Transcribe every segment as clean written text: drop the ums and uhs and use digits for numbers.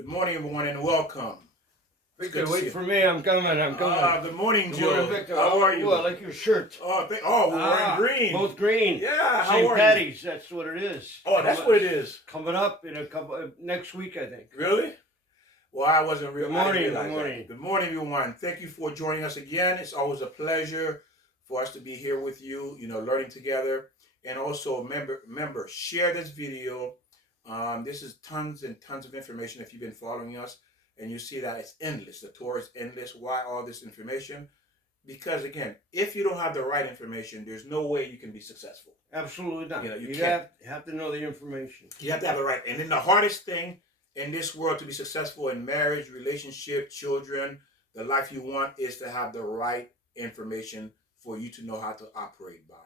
Good morning, everyone, and welcome. Victor, wait for me. I'm coming. Good morning, Good Joe. morning, Victor. How are you? Oh, I like your shirt. We're wearing green. Both green. Yeah, how St. are Patty's. That's what it is. Oh, that's what it is. Coming up in a couple next week, I think. Really? Well, I wasn't real. Good morning. Good morning. Good morning, everyone. Thank you for joining us again. It's always a pleasure for us to be here with you. Learning together, and also remember, share this video. This is tons and tons of information. If you've been following us, and you see that it's endless. The tour is endless. Why all this information? Because again, if you don't have the right information, there's no way you can be successful. Absolutely not. You have to know the information. You have to have the right. And then the hardest thing in this world to be successful in marriage, relationship, children, the life you want is to have the right information for you to know how to operate by.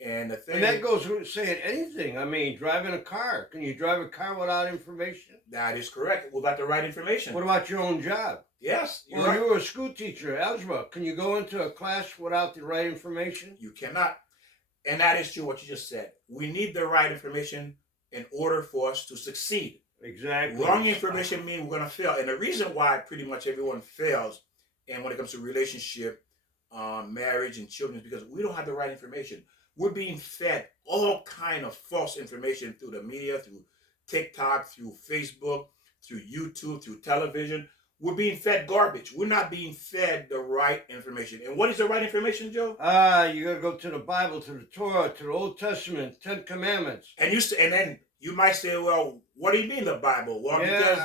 And the thing, and that goes with saying anything. I mean, driving a car. Can you drive a car without information? That is correct. Without the right information. What about your own job? Yes. Well, right. You were a school teacher, algebra. Can you go into a class without the right information? You cannot. And that is true what you just said. We need the right information in order for us to succeed. Exactly. Wrong information means we're going to fail. And the reason why pretty much everyone fails, and when it comes to relationship, marriage, and children, is because we don't have the right information. We're being fed all kind of false information through the media, through TikTok, through Facebook, through YouTube, through television. We're being fed garbage. We're not being fed the right information. And what is the right information, Joe? You got to go to the Bible, to the Torah, to the Old Testament, 10 Commandments. And then you might say, well, what do you mean the Bible? Well, because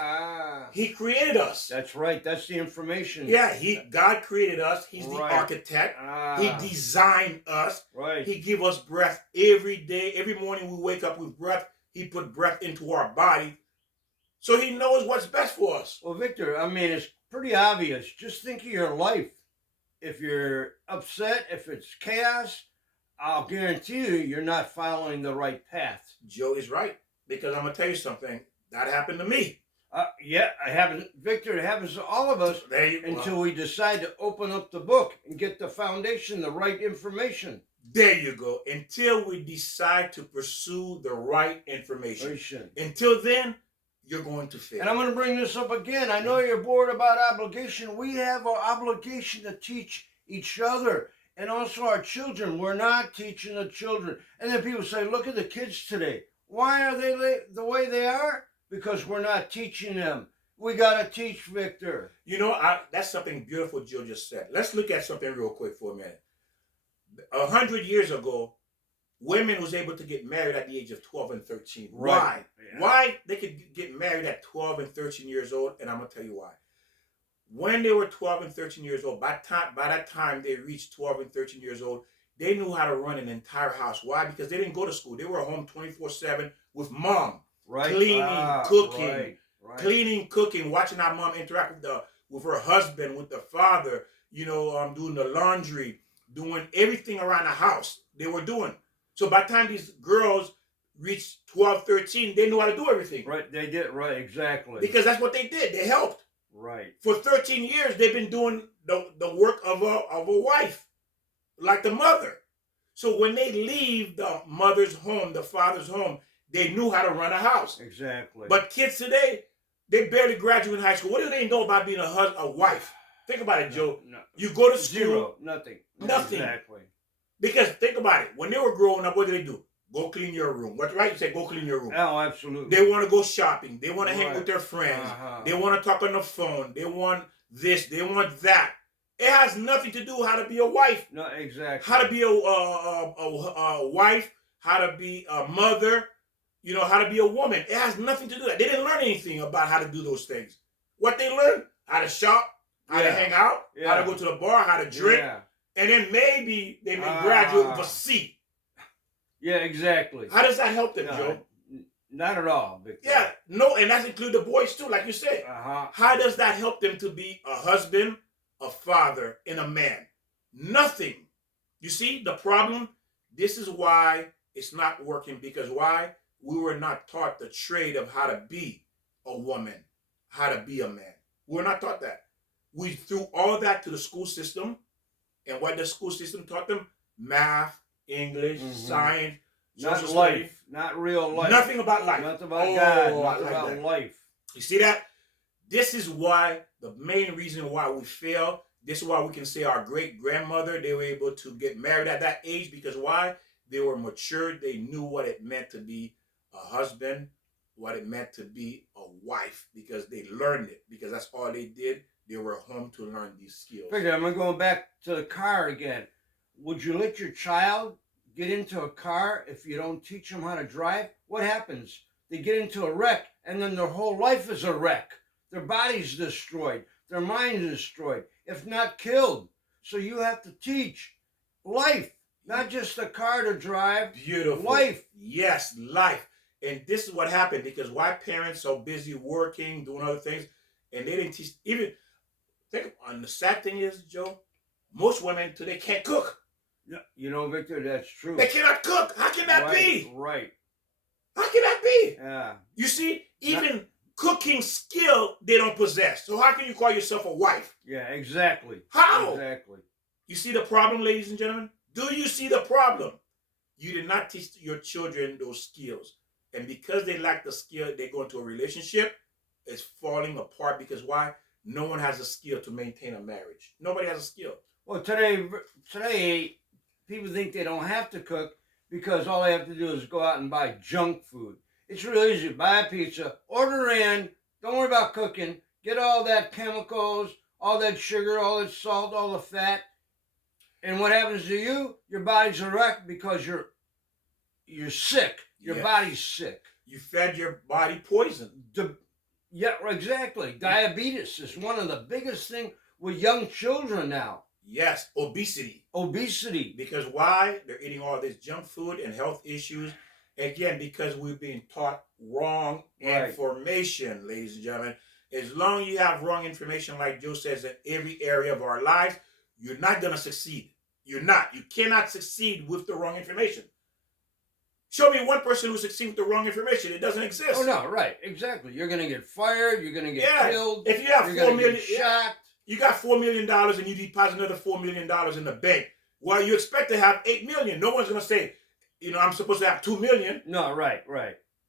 He created us. That's right. That's the information. Yeah, God created us. He's the architect. He designed us. Right. He give us breath every day. Every morning we wake up with breath. He put breath into our body. So He knows what's best for us. Well, Victor, I mean, it's pretty obvious. Just think of your life. If you're upset, if it's chaos, I'll guarantee you're not following the right path. Joe is right. Because I'm going to tell you something. That happened to me. Yeah, Victor, it happens to all of us until we decide to open up the book and get the foundation, the right information. There you go. Until we decide to pursue the right information. Until then, you're going to fail. And I'm going to bring this up again. I know you're bored about obligation. We have an obligation to teach each other and also our children. We're not teaching the children. And then people say, look at the kids today. Why are they the way they are? Because we're not teaching them. We got to teach, Victor. That's something beautiful Joe just said. Let's look at something real quick for a minute. 100 years ago, women was able to get married at the age of 12 and 13. Right. Why? Yeah. Why they could get married at 12 and 13 years old? And I'm going to tell you why. When they were 12 and 13 years old, by that time they reached 12 and 13 years old, they knew how to run an entire house. Why? Because they didn't go to school. They were home 24/7 with mom. Right. Cleaning, cooking, right. Cleaning, cooking, watching our mom interact with her husband, with the father, doing the laundry, doing everything around the house they were doing. So by the time these girls reached 12, 13, they knew how to do everything. Right, they did, right, exactly. Because that's what they did. They helped. Right. For 13 years, they've been doing the work of a wife, like the mother. So when they leave the mother's home, the father's home, they knew how to run a house. Exactly. But kids today, they barely graduate high school. What do they know about being a wife? Think about it, Joe. No. You go to school. Zero. Nothing. Exactly. Because think about it. When they were growing up, what did they do? Go clean your room. What's right? You said go clean your room. Oh, absolutely. They want to go shopping. They want to hang with their friends. They want to talk on the phone. They want this. They want that. It has nothing to do how to be a wife. No, exactly. How to be a wife. How to be a mother. How to be a woman. It has nothing to do with that. They didn't learn anything about how to do those things. What they learned? How to shop, how to hang out, how to go to the bar, how to drink. Yeah. And then maybe they may graduate with a C. Yeah, exactly. How does that help them, Joe? Not at all. Victor. Yeah, no, and that includes the boys too, like you said. How does that help them to be a husband, a father, and a man? Nothing. You see the problem? This is why it's not working, because why? We were not taught the trade of how to be a woman, how to be a man. We were not taught that. We threw all that to the school system, and what the school system taught them? Math, English, science, not life, not real life. Nothing about life. Nothing about God. Nothing about life. You see that? This is why, the main reason why we fail. This is why we can say our great grandmother, they were able to get married at that age, because why? They were matured. They knew what it meant to be a husband, what it meant to be a wife, because they learned it, because that's all they did. They were home to learn these skills. I'm going to go back to the car again. Would you let your child get into a car if you don't teach them how to drive? What happens? They get into a wreck, and then their whole life is a wreck. Their body's destroyed. Their mind is destroyed, if not killed. So you have to teach life, not just a car to drive. Beautiful. Life. Yes, life. And this is what happened, because why parents are busy working, doing other things, and they didn't teach. Even think on the sad thing is, Joe, most women today can't cook. Yeah, you know, Victor, that's true. They cannot cook. How can that be? Right. How can that be? Yeah. You see, even cooking skill they don't possess. So how can you call yourself a wife? Yeah, exactly. How? Exactly. You see the problem, ladies and gentlemen? Do you see the problem? You did not teach your children those skills. And because they lack the skill, they go into a relationship, it's falling apart, because why? No one has a skill to maintain a marriage. Nobody has a skill. Well, today people think they don't have to cook because all they have to do is go out and buy junk food. It's really easy. Buy a pizza, order in, don't worry about cooking, get all that chemicals, all that sugar, all that salt, all the fat. And what happens to you? Your body's a wreck because you're sick. Your body's sick. You fed your body poison. Yeah, exactly. Diabetes is one of the biggest things with young children now. Yes, obesity. Obesity. Because why? They're eating all this junk food and health issues. Again, because we're being taught wrong information, ladies and gentlemen. As long as you have wrong information, like Joe says, in every area of our lives, you're not going to succeed. You're not. You cannot succeed with the wrong information. Show me one person who succeeds with the wrong information. It doesn't exist. Oh, no, right. Exactly. You're going to get fired. You're going to get killed. If you have $4 million, shot. You got $4 million and you deposit another $4 million in the bank. Well, you expect to have $8 million. No one's going to say, I'm supposed to have $2 million. No, right.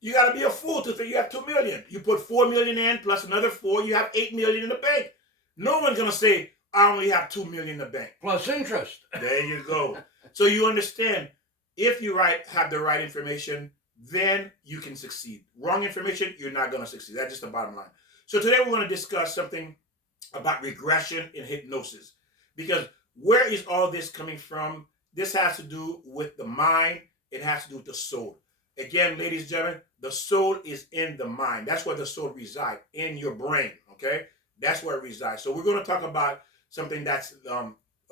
You got to be a fool to think you have $2 million. You put $4 million in plus another 4, you have $8 million in the bank. No one's going to say, I only have $2 million in the bank. Plus interest. There you go. So you understand, if you have the right information, then you can succeed. Wrong information, you're not going to succeed. That's just the bottom line. So today we're going to discuss something about regression in hypnosis. Because where is all this coming from? This has to do with the mind. It has to do with the soul. Again, ladies and gentlemen, the soul is in the mind. That's where the soul resides, in your brain, okay? That's where it resides. So we're going to talk about something that's,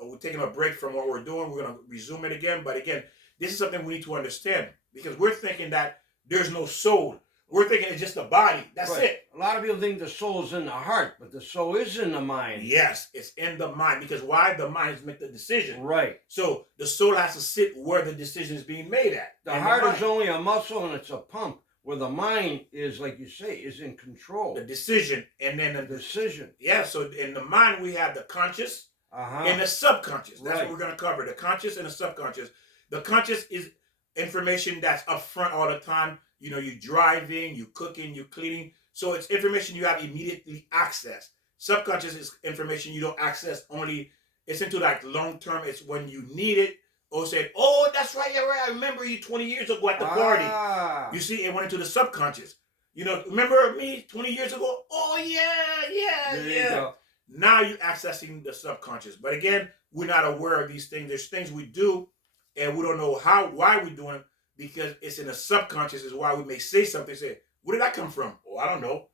we're taking a break from what we're doing. We're going to resume it again. But again, this is something we need to understand, because we're thinking that there's no soul. We're thinking it's just the body. That's it. A lot of people think the soul is in the heart, but the soul is in the mind. Yes, it's in the mind. Because why? The minds make the decision. Right. So the soul has to sit where the decision is being made at. The heart is only a muscle and it's a pump, where the mind is, like you say, is in control. The decision. And then the decision. Yeah, so in the mind we have the conscious and the subconscious. That's what we're going to cover. The conscious and the subconscious. The conscious is information that's up front all the time. You're driving, you're cooking, you're cleaning. So it's information you have immediately access. Subconscious is information you don't access only. It's into like long term. It's when you need it. Or say, oh, that's right, yeah, right. I remember you 20 years ago at the party. You see, it went into the subconscious. Remember me 20 years ago? Oh, yeah. There you go. Now you're accessing the subconscious. But again, we're not aware of these things. There's things we do, and we don't know why we're doing it, because it's in the subconscious is why we may say something. Say, where did that come from? Oh, I don't know.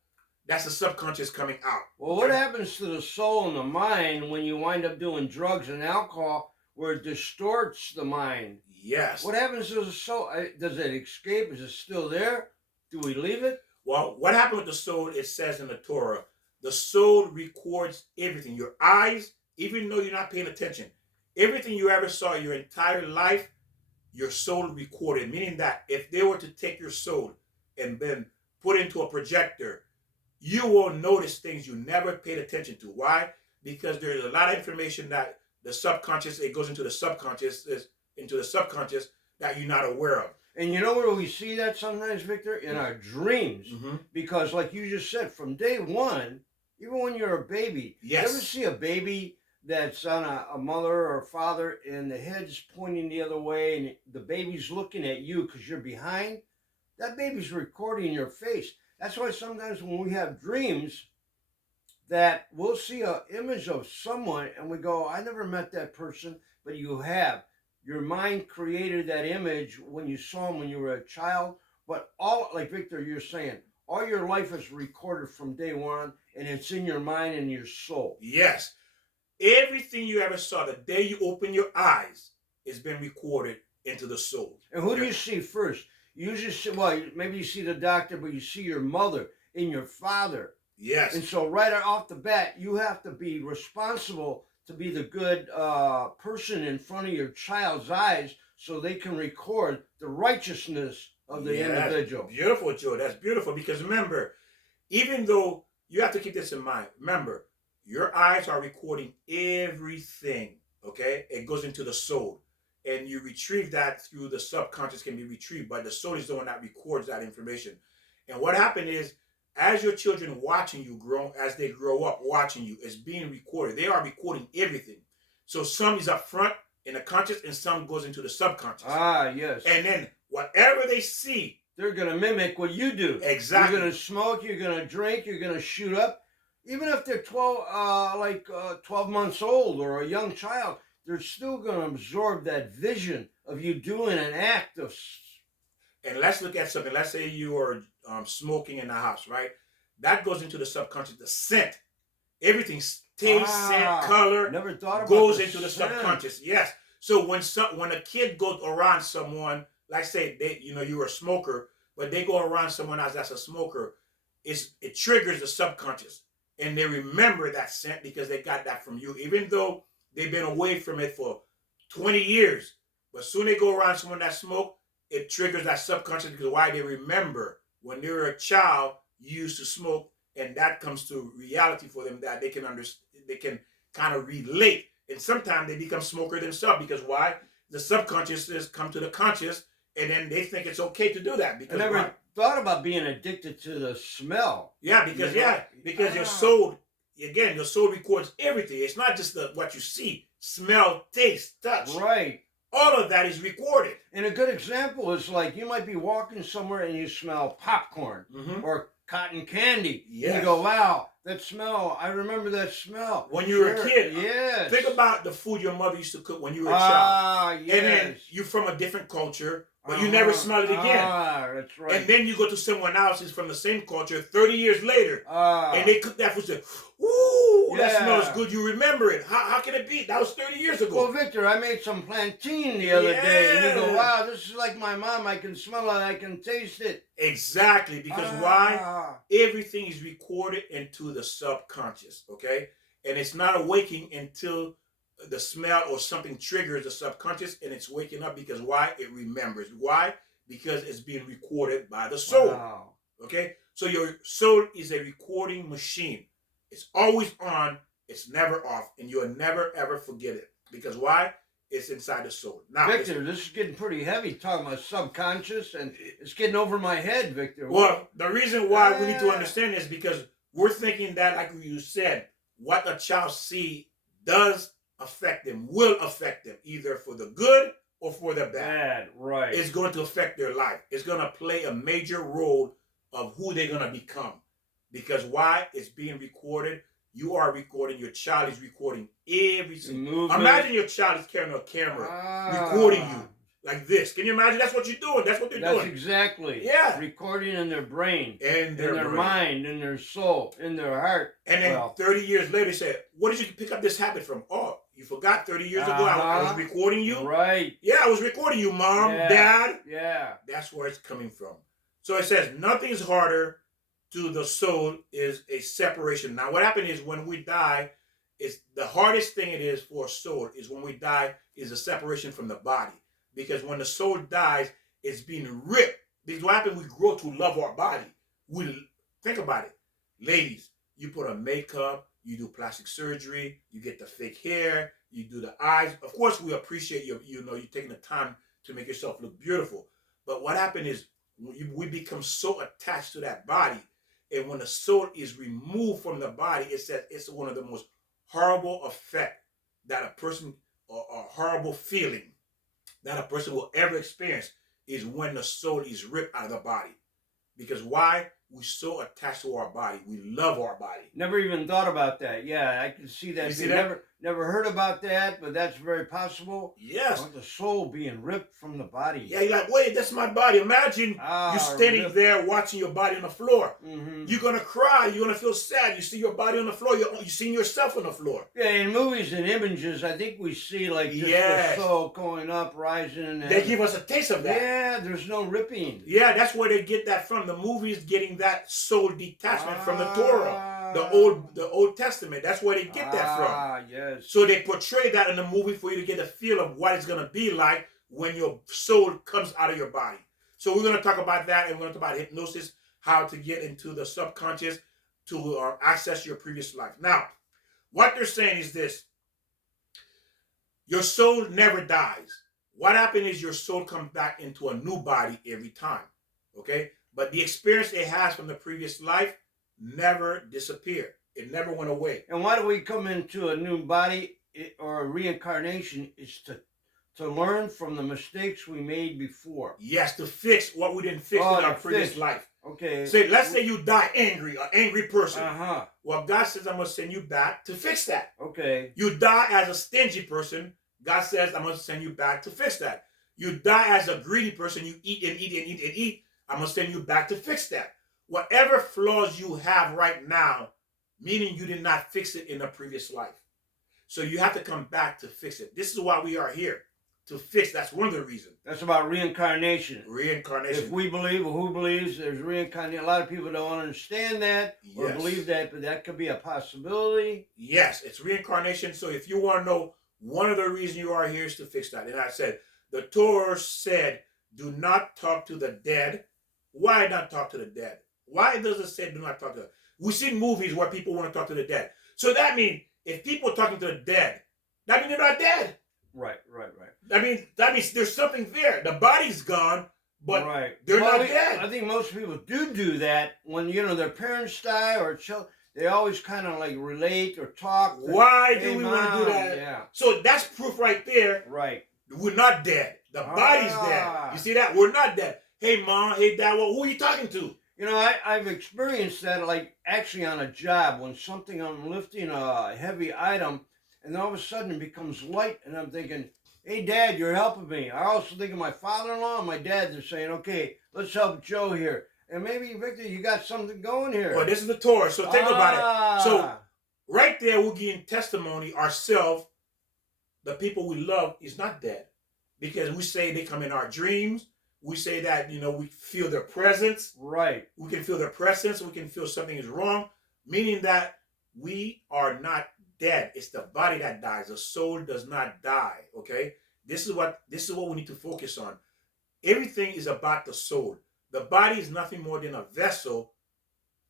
That's the subconscious coming out. Well, what happens to the soul and the mind when you wind up doing drugs and alcohol, where it distorts the mind? Yes. What happens to the soul? Does it escape? Is it still there? Do we leave it? Well, what happened with the soul, it says in the Torah, the soul records everything. Your eyes, even though you're not paying attention, everything you ever saw your entire life, your soul recorded. Meaning that if they were to take your soul and then put it into a projector, you will notice things you never paid attention to. Why? Because there's a lot of information that the subconscious, it goes into the subconscious that you're not aware of. And you know where we see that sometimes, Victor? In our dreams. Mm-hmm. Because like you just said, from day one, even when you're a baby, Yes. you ever see a baby that's on a mother or father and the head's pointing the other way and the baby's looking at you because you're behind? That baby's recording your face. That's why sometimes when we have dreams that we'll see an image of someone and we go, I never met that person, but you have. Your mind created that image when you saw them when you were a child. But all, like Victor, you're saying, all your life is recorded from day one and it's in your mind and your soul. Yes. Everything you ever saw, the day you open your eyes, has been recorded into the soul. And who do you see first? You usually see, well, maybe you see the doctor, but you see your mother and your father. Yes. And so right off the bat, you have to be responsible to be the good person in front of your child's eyes so they can record the righteousness of the individual. Beautiful, Joe. That's beautiful because remember, even though you have to keep this in mind, remember, your eyes are recording everything, okay? It goes into the soul. And you retrieve that through the subconscious can be retrieved, but the soul is the one that records that information. And what happened is, as your children watching you grow, as they grow up watching you, it's being recorded. They are recording everything. So some is up front in the conscious and some goes into the subconscious. Ah, yes. And then whatever they see, they're going to mimic what you do. Exactly. You're going to smoke, you're going to drink, you're going to shoot up. Even if they're 12 months old or a young child, they're still going to absorb that vision of you doing an act of. And let's look at something. Let's say you are smoking in the house, right? That goes into the subconscious. The scent, everything, taste, scent, color, never thought about goes into the scent. subconscious. Yes. So when a kid goes around someone, like say you're a smoker, but they go around someone else that's a smoker, it triggers the subconscious, and they remember that scent because they got that from you, even though they've been away from it for 20 years. But soon they go around someone that smoked, it triggers that subconscious because why? They remember when they were a child, you used to smoke, and that comes to reality for them that they can understand, they can kind of relate. And sometimes they become smoker themselves because why? The subconscious come to the conscious, and then they think it's okay to do that. Because I never thought about being addicted to the smell. Yeah, because your soul, again, your soul records everything. It's not just what you see, smell, taste, touch. Right. All of that is recorded. And a good example is like you might be walking somewhere and you smell popcorn or cotton candy. Yes. You go, wow, that smell, I remember that smell. When you were a kid. Yes. Think about the food your mother used to cook when you were a child. Yes. And then you're from a different culture, but you never smell it again. That's right. And then you go to someone else who's from the same culture 30 years later, and they cook that food and say, ooh, that smells good. You remember it. How can it be? That was 30 years ago. Well, Victor, I made some plantain the other day, and you go, wow, this is like my mom. I can smell it. I can taste it. Exactly, because why? Everything is recorded into the subconscious, okay? And it's not awaking until the smell or something triggers the subconscious, and it's waking up because why? It remembers. Why? Because it's being recorded by the soul. Wow. Okay? So your soul is a recording machine. It's always on. It's never off. And you'll never, ever forget it. Because why? It's inside the soul. Now, Victor, this is getting pretty heavy talking about subconscious, and it's getting over my head, Victor. Well, the reason why we need to understand this is because we're thinking that, like you said, what a child sees does affect them, will affect them, either for the good or for the bad. Right. It's going to affect their life. It's going to play a major role of who they're going to become. Because why? It's being recorded. You are recording. Your child is recording everything. Imagine your child is carrying a camera, recording you like this. Can you imagine? That's what you're doing. That's what they're doing. That's exactly. Yeah. Recording in their brain. In their mind, in their soul, in their heart. And then 30 years later, they say, what did you pick up this habit from? Oh, you forgot 30 years ago I was recording you? Right. Yeah, I was recording you, Mom, Dad. Yeah. That's where it's coming from. So it says, nothing is harder to the soul is a separation. Now, what happened is when we die, is the hardest thing it is for a soul is when we die is a separation from the body. Because when the soul dies, it's being ripped. Because what happened, we grow to love our body. Think about it. Ladies, you put on makeup, you do plastic surgery, you get the fake hair, you do the eyes. Of course, we appreciate you're taking the time to make yourself look beautiful. But what happened is we become so attached to that body, and when the soul is removed from the body, it says it's one of the most horrible effect that a person, or a horrible feeling that a person will ever experience, is when the soul is ripped out of the body. Because why? We're so attached to our body. We love our body. Never even thought about that. Yeah, I can see that. You see that? Never heard about that, but that's very possible. Yes. The soul being ripped from the body. Yeah, you're like, wait, that's my body. Imagine you standing there watching your body on the floor. Mm-hmm. You're going to cry. You're going to feel sad. You see your body on the floor. You're seeing yourself on the floor. Yeah, in movies and images, I think we see like just the soul going up, rising. They give us a taste of that. Yeah, there's no ripping. Yeah, that's where they get that from. The movies getting that soul detachment from the Torah. The Old Testament. That's where they get that from. Yes. So they portray that in the movie for you to get a feel of what it's going to be like when your soul comes out of your body. So we're going to talk about that, and we're going to talk about hypnosis, how to get into the subconscious to access your previous life. Now, what they're saying is this. Your soul never dies. What happens is your soul comes back into a new body every time. Okay? But the experience it has from the previous life never disappeared. It never went away. And why do we come into a new body or a reincarnation? Is to learn from the mistakes we made before. Yes, to fix what we didn't fix in our previous life. Okay. Let's say you die angry, an angry person. Uh-huh. Well, God says, I'm going to send you back to fix that. Okay. You die as a stingy person. God says, I'm going to send you back to fix that. You die as a greedy person. You eat and eat and eat and eat. I'm going to send you back to fix that. Whatever flaws you have right now, meaning you did not fix it in a previous life. So you have to come back to fix it. This is why we are here, to fix. That's one of the reasons. That's about reincarnation. Reincarnation. If we believe, or who believes there's reincarnation, a lot of people don't understand that or believe that, but that could be a possibility. Yes, it's reincarnation. So if you want to know, one of the reasons you are here is to fix that. And I said, the Torah said, do not talk to the dead. Why not talk to the dead? Why does it say do not talk to them? We see movies where people want to talk to the dead. So that means if people are talking to the dead, that means they're not dead. Right. That means there's something there. The body's gone, but they're not dead. I think most people do that when their parents die or children. They always kind of like relate or talk. Why do we want to do that? Yeah. So that's proof right there. Right. We're not dead. The body's dead. You see that? We're not dead. Hey, Mom. Hey, Dad. Well, who are you talking to? I've experienced that, like, actually on a job, when I'm lifting a heavy item, and all of a sudden it becomes light, and I'm thinking, hey, Dad, you're helping me. I also think of my father-in-law and my dad. They're saying, okay, let's help Joe here. And maybe, Victor, you got something going here. Well, this is the Torah, so think about it. So right there, we're giving testimony ourselves, the people we love is not dead. Because we say they come in our dreams. We say that, we feel their presence. Right. We can feel their presence. We can feel something is wrong, meaning that we are not dead. It's the body that dies. The soul does not die, okay? This is what we need to focus on. Everything is about the soul. The body is nothing more than a vessel,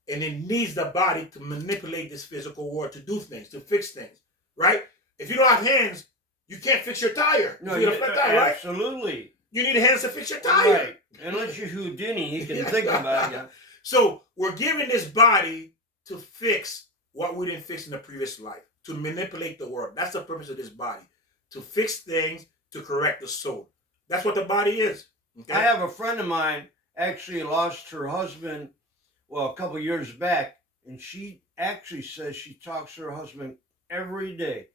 and it needs the body to manipulate this physical world, to do things, to fix things, right? If you don't have hands, you can't fix your tire. No, tire, right? Absolutely. You need hands to fix your tire. Right. Unless you're Houdini, you can think about it. So we're giving this body to fix what we didn't fix in the previous life, to manipulate the world. That's the purpose of this body, to fix things, to correct the soul. That's what the body is. Okay? I have a friend of mine actually lost her husband, a couple years back, and she actually says she talks to her husband every day.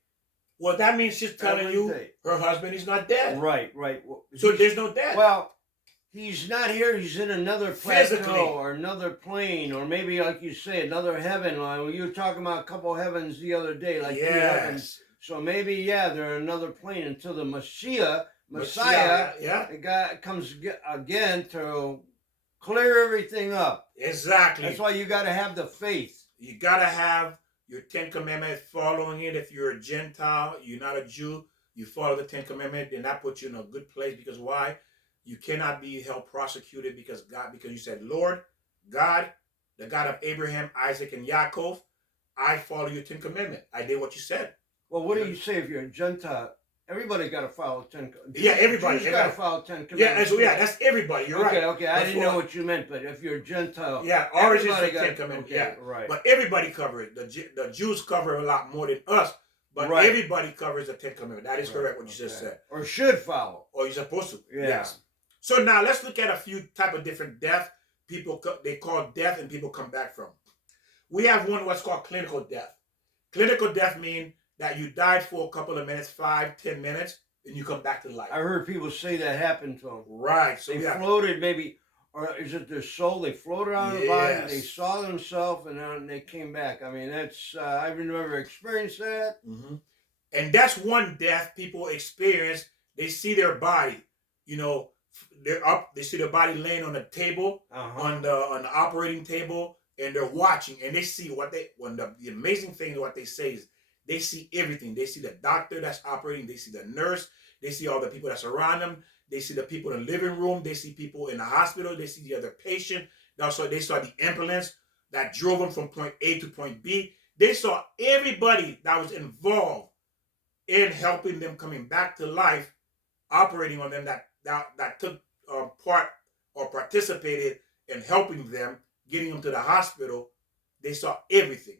Well, that means she's telling you her husband is not dead. Right. Well, so there's no death. Well, he's not here. He's in another plateau or another plane, or maybe, like you say, another heaven. You were talking about a couple heavens the other day, like 3 heavens. So maybe, they're another plane until the Messiah, the guy comes again to clear everything up. Exactly. That's why you got to have the faith. You got to have your 10 Commandments, following it. If you're a Gentile, you're not a Jew, you follow the 10 Commandments, then that puts you in a good place. Because why? You cannot be held prosecuted because you said, Lord, God, the God of Abraham, Isaac, and Yaakov, I follow your 10 Commandments. I did what you said. Well, what do you say if you're a Gentile? Everybody got to follow 10. Yeah, everybody. Jews got to follow 10 commandments. Yeah, that's everybody. You're right. Okay. I didn't know what you meant, but if you're a Gentile, yeah, ours is the 10 got commandments. okay, Yeah, right. But everybody covers it. The Jews cover a lot more than us, but everybody covers the 10 commandments. That is correct what you just said. Or should follow. Or you're supposed to. Yeah. Yes. So now let's look at a few type of different death they call death and people come back from. We have one what's called clinical death. Clinical death means that you died for a couple of minutes, 5-10 minutes, and you come back to life. I heard people say that happened to them. Right. So they floated maybe, or is it their soul? They floated on the body, they saw themselves, and then they came back. I mean, that's, I've never experienced that. Mm-hmm. And that's one death people experience. They see their body, you know, they're up, they see their body laying on the table, on the operating table, and they're watching, and they see the amazing thing, what they say is, they see everything. They see the doctor that's operating. They see the nurse. They see all the people that's around them. They see the people in the living room. They see people in the hospital. They see the other patient. Also, they saw the ambulance that drove them from point A to point B. They saw everybody that was involved in helping them coming back to life, operating on them, that took part or participated in helping them, getting them to the hospital. They saw everything.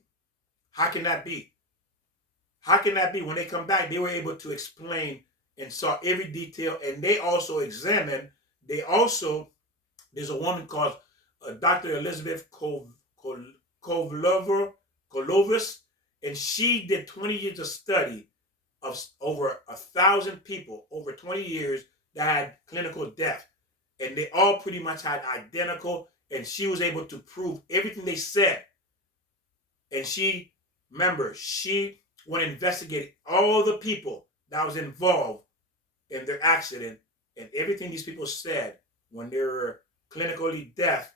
How can that be? How can that be? When they come back, they were able to explain and saw every detail, and they also examined. There's a woman called Dr. Elizabeth Kolovus, and she did 20 years of study of over 1,000 people, over 20 years, that had clinical death. And they all pretty much had identical, and she was able to prove everything they said. And she went and investigated all the people that was involved in their accident, and everything these people said when they were clinically deaf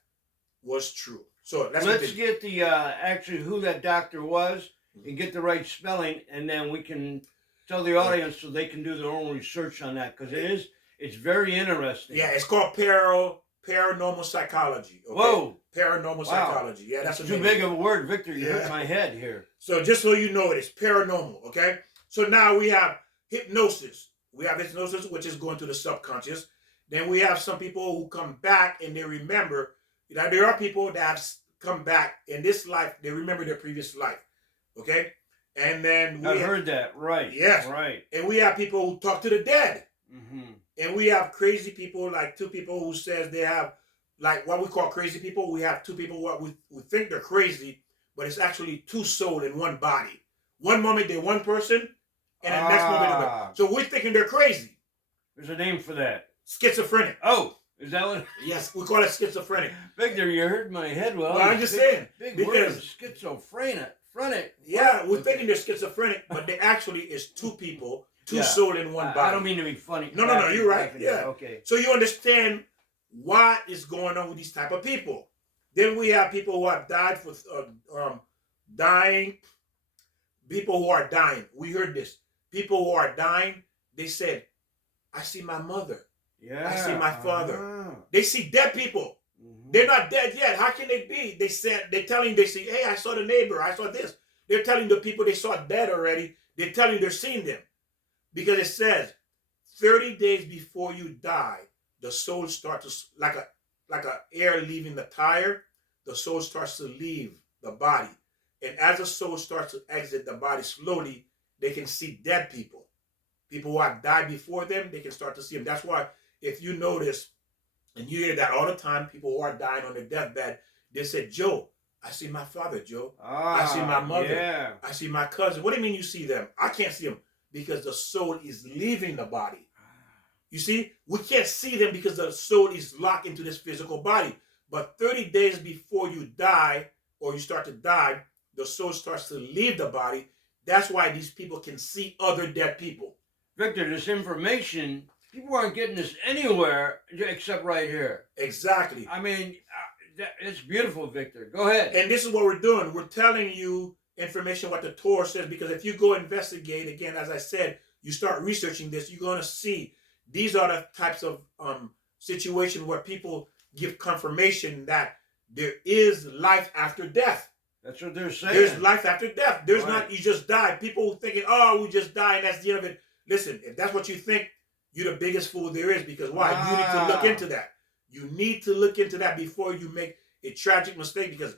was true. So let's get the actually who that doctor was and get the right spelling, and then we can tell the audience so they can do their own research on that, because it's very interesting. Yeah, it's called paranormal psychology. Okay? Whoa. Paranormal psychology. Yeah, that's too big of a word, Victor. You hurt my head here. So just so you know, it is paranormal, okay? So now we have hypnosis. We have hypnosis, which is going to the subconscious. Then we have some people who come back and they remember. That there are people that have come back in this life. They remember their previous life, okay? And then I've heard that, right? Yes, right. And we have people who talk to the dead. Mm-hmm. And we have crazy people, like two people who says they have, like what we call crazy people. We have two people what we think they're crazy, but it's actually two souls in one body. One moment they're one person, and the next moment they're another. So we're thinking they're crazy. There's a name for that. Schizophrenic. Oh, is that what? Yes, we call it schizophrenic. Victor, you hurt my head. Well, I'm just saying. Big word, schizophrenic. Yeah, we're thinking they're schizophrenic, but they actually is two people. Two souls in one body. I don't mean to be funny. No, you're right. Yeah. Okay. So you understand what is going on with these type of people. Then we have people who have died for dying. People who are dying. We heard this. People who are dying, they said, I see my mother. Yeah. I see my father. They see dead people. Mm-hmm. They're not dead yet. How can they be? They see, hey, I saw the neighbor. I saw this. They're telling the people they saw dead already. They're telling they're seeing them. Because it says 30 days before you die, the soul starts to, like a air leaving the tire, the soul starts to leave the body. And as the soul starts to exit the body slowly, they can see dead people. People who have died before them, they can start to see them. That's why if you notice, and you hear that all the time, people who are dying on their deathbed, they say, Joe, I see my father, Joe. I see my mother. Yeah. I see my cousin. What do you mean you see them? I can't see them. Because the soul is leaving the body. You see, we can't see them because the soul is locked into this physical body. But 30 days before you die, or you start to die, the soul starts to leave the body. That's why these people can see other dead people. Victor, this information, people aren't getting this anywhere except right here. Exactly. I mean, it's beautiful, Victor. Go ahead. And this is what we're doing. We're telling you information what the Torah says, because if you go investigate, again, as I said, you start researching this, you're going to see these are the types of situations where people give confirmation that there is life after death. That's what they're saying. There's life after death. There's not, you just die. People thinking, oh, we just die and that's the end of it. Listen, if that's what you think, you're the biggest fool there is, because why? You need to look into that. You need to look into that before you make a tragic mistake, because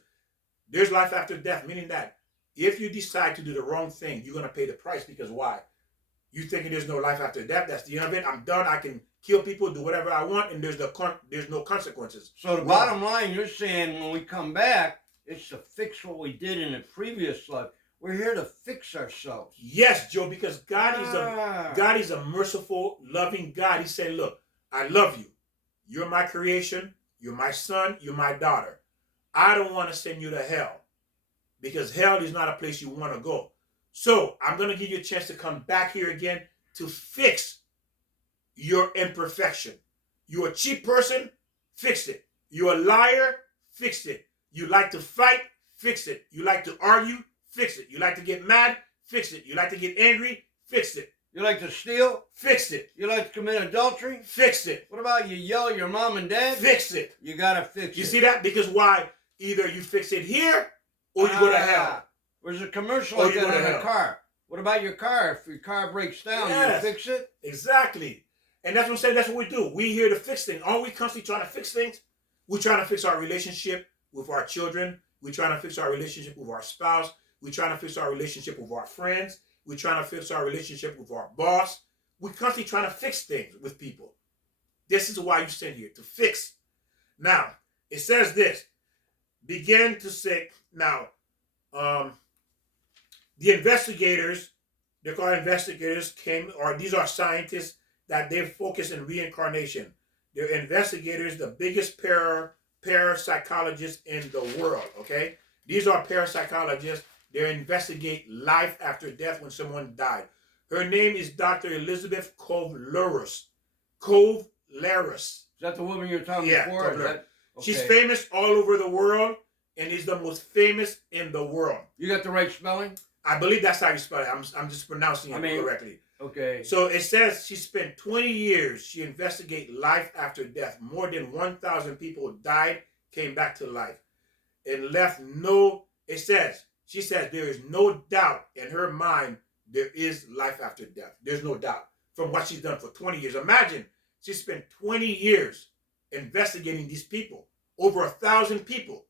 there's life after death, meaning that if you decide to do the wrong thing, you're going to pay the price, because why? You thinking there's no life after death, that's the end of it. I'm done. I can kill people, do whatever I want, and there's no consequences. So the bottom line, you're saying when we come back, it's to fix what we did in a previous life. We're here to fix ourselves. Yes, Joe, because God is a merciful, loving God. He said, look, I love you. You're my creation. You're my son. You're my daughter. I don't want to send you to hell, because hell is not a place you want to go. So I'm going to give you a chance to come back here again to fix your imperfection. You're a cheap person, fix it. You're a liar, fix it. You like to fight, fix it. You like to argue, fix it. You like to get mad, fix it. You like to get angry, fix it. You like to steal? Fix it. You like to commit adultery? Fix it. What about you yell at your mom and dad? Fix it. You got to fix it. You see that? Because why? Either you fix it here or you go to hell. There's a commercial like that on a car. What about your car? If your car breaks down, you fix it? Exactly. And that's what I'm saying. That's what we do. We're here to fix things. Aren't we constantly trying to fix things? We're trying to fix our relationship with our children. We're trying to fix our relationship with our spouse. We're trying to fix our relationship with our friends. We're trying to fix our relationship with our boss. We're constantly trying to fix things with people. This is why you sent here, to fix. Now, it says this. Begin to say, now, the investigators, they're called investigators, these are scientists that they focus in reincarnation. They're investigators, the biggest parapsychologists in the world, okay? These are parapsychologists. They investigate life after death when someone died. Her name is Dr. Elizabeth Kovleros. Is that the woman you're talking before? Okay. She's famous all over the world, and is the most famous in the world. You got the right spelling? I believe that's how you spell it. I'm just pronouncing it correctly. Okay. So it says she spent 20 years. She investigated life after death. More than 1,000 people died, came back to life, and left no. She says there is no doubt in her mind there is life after death. There's no doubt from what she's done for 20 years. Imagine she spent 20 years investigating these people, over 1,000 people.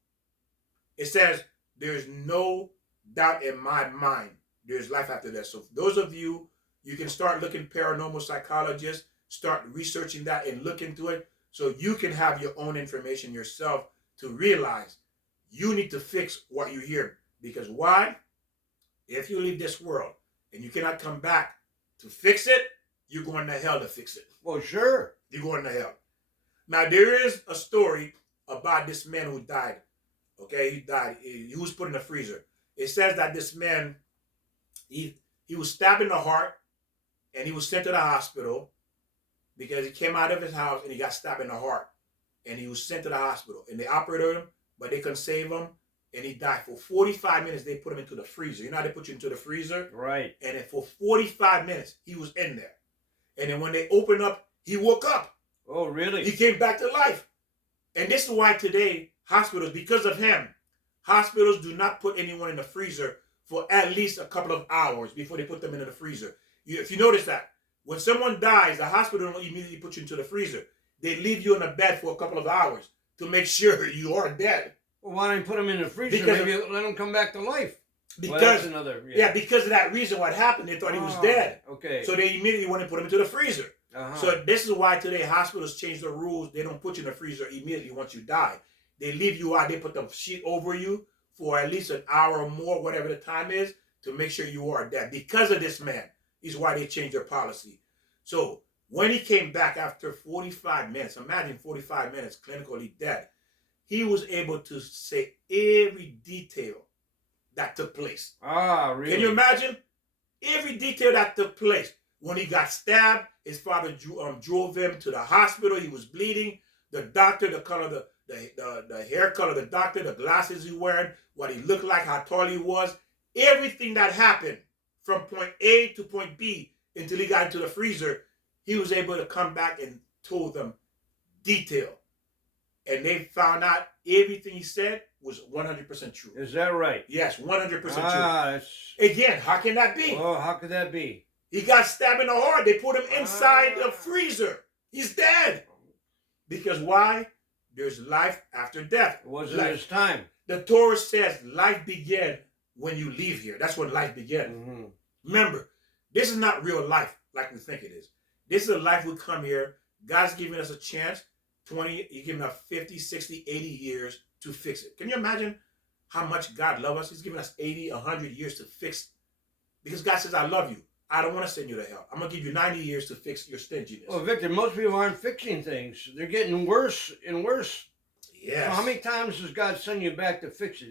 It says there is no doubt in my mind there's life after death. So for those of you, you can start looking paranormal psychologists, start researching that and look into it, so you can have your own information yourself to realize you need to fix what you hear. Because why? If you leave this world and you cannot come back to fix it, you're going to hell to fix it. Well, sure. You're going to hell. Now, there is a story about this man who died. Okay, he died. He was put in the freezer. It says that this man, he was stabbed in the heart, and he was sent to the hospital because he came out of his house and he got stabbed in the heart. And he was sent to the hospital. And they operated him, but they couldn't save him. And he died. For 45 minutes, they put him into the freezer. You know how they put you into the freezer? Right. And then for 45 minutes, he was in there. And then when they opened up, he woke up. Oh, really? He came back to life. And this is why today, hospitals, because of him, hospitals do not put anyone in the freezer for at least a couple of hours before they put them into the freezer. If you notice that, when someone dies, the hospital don't immediately put you into the freezer. They leave you in a bed for a couple of hours to make sure you are dead. Well, why don't you put them in the freezer? Because maybe let them come back to life. Because, well, that's another, because of that reason what happened. They thought he was dead. Okay. So they immediately wanted to put him into the freezer. So this is why today hospitals change the rules. They don't put you in the freezer immediately once you die. They leave you out. They put the sheet over you for at least an hour or more, whatever the time is, to make sure you are dead. Because of this man is why they changed their policy. So when he came back after 45 minutes, imagine 45 minutes clinically dead, he was able to say every detail that took place. Really? Can you imagine? Every detail that took place. When he got stabbed, his father drove him to the hospital. He was bleeding. The doctor, the color, the hair color, the doctor, the glasses he wearing, what he looked like, how tall he was. Everything that happened from point A to point B until he got into the freezer, he was able to come back and told them detail. And they found out everything he said was 100% true. Is that right? Yes, 100% true. That's... Again, how can that be? Oh, how could that be? He got stabbed in the heart. They put him inside the freezer. He's dead. Because why? There's life after death. It wasn't his time. The Torah says life began when you leave here. That's when life began. Mm-hmm. Remember, this is not real life like we think it is. This is a life we come here. God's giving us a chance. He's giving us 50, 60, 80 years to fix it. Can you imagine how much God loves us? He's giving us 80, 100 years to fix. Because God says, I love you. I don't want to send you to hell. I'm going to give you 90 years to fix your stinginess. Well, Victor, most people aren't fixing things. They're getting worse and worse. Yes. So how many times does God send you back to fix it?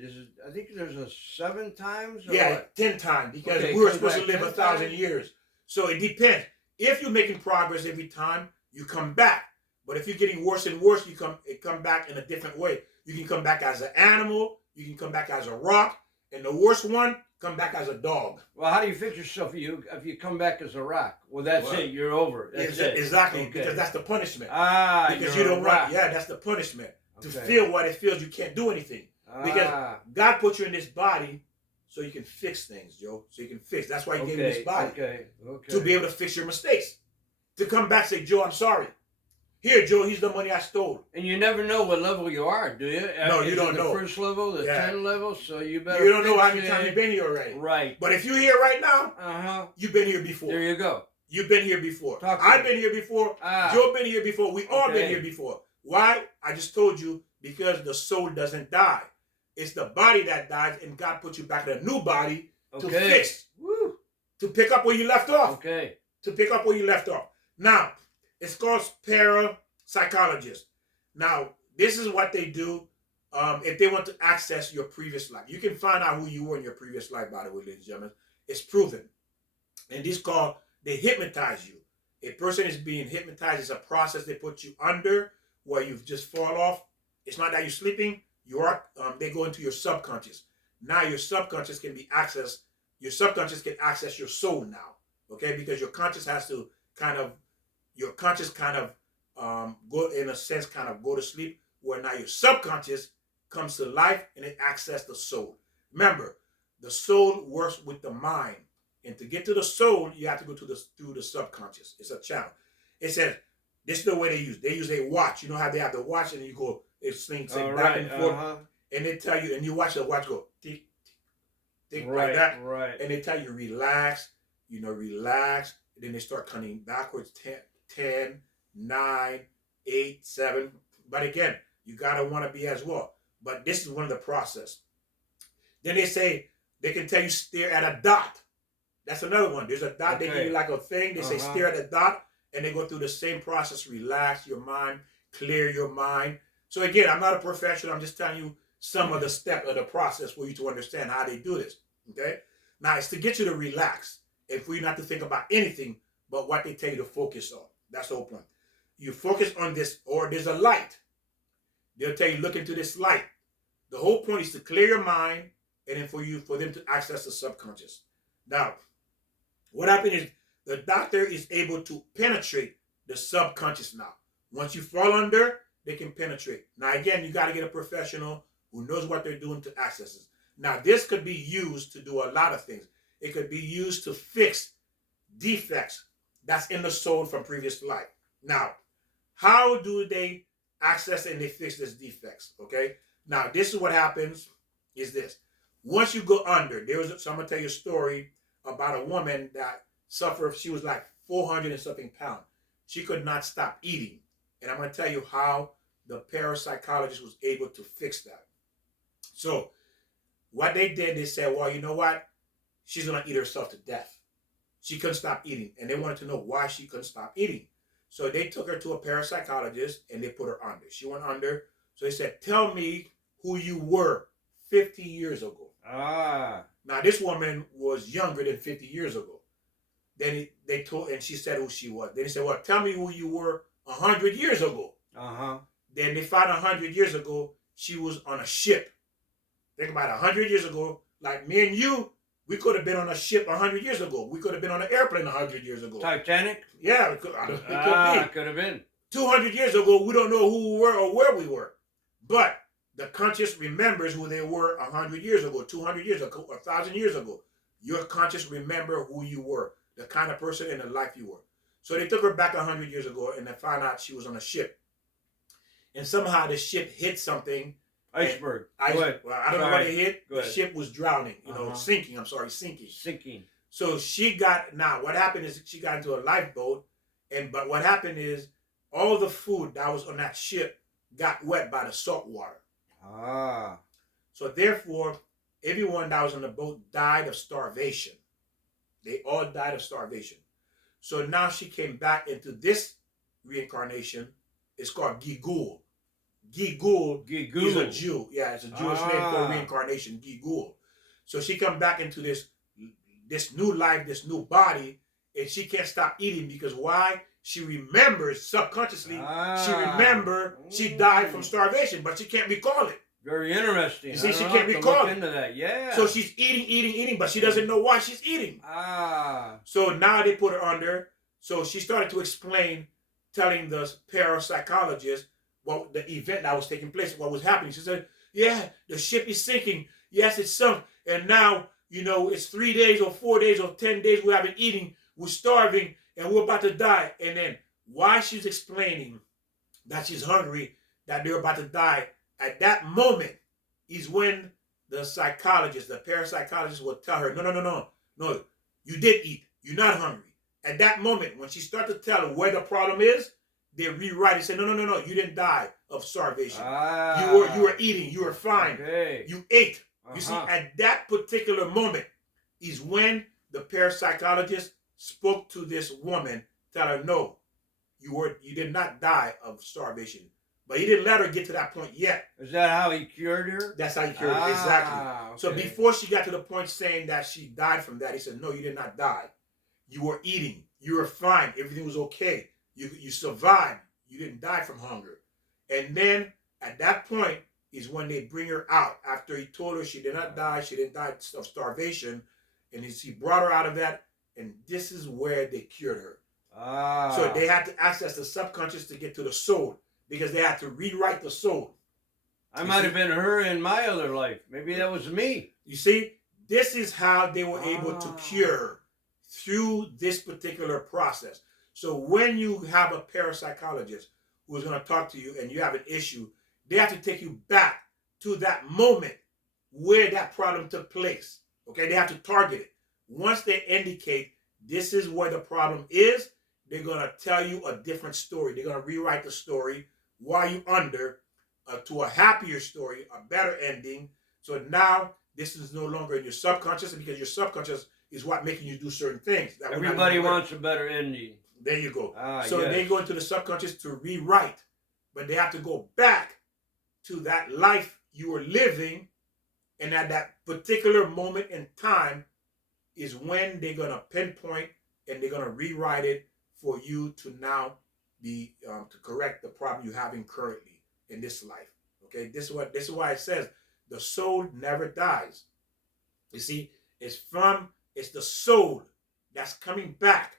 I think there's a 7 times? Or yeah, what? 10 times. Because we're supposed to live 1,000 years. So it depends. If you're making progress every time, you come back. But if you're getting worse and worse, it come back in a different way. You can come back as an animal. You can come back as a rock. And the worst one, come back as a dog. Well, how do you fix yourself if you come back as a rock? Well, that's it. You're over. That's it. Exactly. Okay. Because that's the punishment. Because you don't want. Yeah, that's the punishment. To feel what it feels, you can't do anything. Because God put you in this body so you can fix things, Joe. So you can fix. That's why He gave you this body. To be able to fix your mistakes. To come back and say, Joe, I'm sorry. Here, Joe, here's the money I stole. And you never know what level you are, do you? No, you don't know. The first level, the 10 level, so you better. You don't know how many times you've been here already. Right. But if you're here right now, you've been here before. There you go. You've been here before. I've been here before. Joe been here before. We all been here before. Why? I just told you, because the soul doesn't die. It's the body that dies, and God put you back in a new body to fix. Woo. To pick up where you left off. Okay. To pick up where you left off. Now, it's called parapsychologists. Now, this is what they do if they want to access your previous life. You can find out who you were in your previous life, by the way, ladies and gentlemen. It's proven. And this called, they hypnotize you. A person is being hypnotized. It's a process they put you under where you just fall off. It's not that you're sleeping. They go into your subconscious. Now your subconscious can be accessed. Your subconscious can access your soul now. Okay? Because your conscious has to go, in a sense, go to sleep, where now your subconscious comes to life and it accesses the soul. Remember, the soul works with the mind. And to get to the soul, you have to go through the subconscious. It's a channel. It says, this is the way they use. They use a watch. You know how they have the watch and you go, it swings back and forth. And they tell you, and you watch the watch go, tick, tick, like that. Right. And they tell you, relax, relax. And then they start counting backwards, 10, 9, 8, 7. But again, you got to want to be as well. But this is one of the process. Then they say, they can tell you stare at a dot. That's another one. There's a dot. They give you like a thing. They say stare at a dot. And they go through the same process. Relax your mind. Clear your mind. So again, I'm not a professional. I'm just telling you some of the steps of the process for you to understand how they do this. Okay? Now, it's to get you to relax. And for you not to think about anything but what they tell you to focus on. That's the whole point. You focus on this, or there's a light. They'll tell you, look into this light. The whole point is to clear your mind and then for them to access the subconscious. Now, what happens is the doctor is able to penetrate the subconscious now. Once you fall under, they can penetrate. Now, again, you got to get a professional who knows what they're doing to access it. Now, this could be used to do a lot of things. It could be used to fix defects that's in the soul from previous life. Now, how do they access and they fix these defects? Okay. Now, this is what happens is this. Once you go under, so I'm going to tell you a story about a woman that suffered. She was like 400 and something pounds. She could not stop eating. And I'm going to tell you how the parapsychologist was able to fix that. So what they did, they said, well, you know what? She's going to eat herself to death. She couldn't stop eating. And they wanted to know why she couldn't stop eating. So they took her to a parapsychologist and they put her under. She went under. So they said, tell me who you were 50 years ago. Now, this woman was younger than 50 years ago. Then they told, and she said who she was. Then they said, well, tell me who you were 100 years ago. Then they found 100 years ago, she was on a ship. Think about it, 100 years ago, like me and you, we could have been on a ship 100 years ago. We could have been on an airplane 100 years ago. Titanic? Yeah, it could have been. 200 years ago, we don't know who we were or where we were. But the conscious remembers who they were 100 years ago, 200 years ago, 1,000 years ago. Your conscious remember who you were. the kind of person and the life you were. So they took her back 100 years ago, and they found out she was on a ship. And somehow the ship hit something. Iceberg. Well, I don't know what it hit. The ship was drowning, sinking. I'm sorry, sinking. Sinking. So what happened is she got into a lifeboat, but what happened is all the food that was on that ship got wet by the salt water. So therefore, everyone that was on the boat died of starvation. They all died of starvation. So now she came back into this reincarnation. It's called Gigul. Gigul is a Jew. Yeah, it's a Jewish name for reincarnation, Gigul. So she come back into this new life, this new body, and she can't stop eating because why? She remembers subconsciously, she died from starvation, but she can't recall it. Very interesting. You see, she can't recall it. Into that. Yeah. So she's eating, but she doesn't know why she's eating. So now they put her under. So she started to explain, telling the parapsychologist what the event that was taking place, what was happening. She said, yeah, the ship is sinking. Yes, it's sunk. And now, it's 3 days or 4 days or 10 days we haven't eaten. We're starving and we're about to die. And then while she's explaining that she's hungry, that they're about to die, at that moment is when the parapsychologist will tell her, no, you did eat. You're not hungry. At that moment, when she starts to tell her where the problem is, they rewrite it, say, no, you didn't die of starvation. You were eating, you were fine. Okay. You ate. You see, at that particular moment is when the parapsychologist spoke to this woman, tell her, no, you did not die of starvation. But he didn't let her get to that point yet. Is that how he cured her? That's how he cured her, exactly. Okay. So before she got to the point saying that she died from that, he said, no, you did not die. You were eating. You were fine. Everything was okay. You survived. You didn't die from hunger. And then at that point is when they bring her out. After he told her she did not die, she didn't die of starvation. And he brought her out of that. And this is where they cured her. So they had to access the subconscious to get to the soul. Because they had to rewrite the soul. I might have been her in my other life. Maybe that was me. You see, this is how they were able to cure through this particular process. So when you have a parapsychologist who is going to talk to you and you have an issue, they have to take you back to that moment where that problem took place. Okay, they have to target it. Once they indicate this is where the problem is, they're going to tell you a different story. They're going to rewrite the story while you're under to a happier story, a better ending. So now this is no longer in your subconscious because your subconscious is what making you do certain things. Everybody wants a better ending. There you go. They go into the subconscious to rewrite, but they have to go back to that life you were living, and at that particular moment in time is when they're going to pinpoint and they're going to rewrite it for you to now be to correct the problem you're having currently in this life. Okay, this is why it says the soul never dies. You see, it's the soul that's coming back.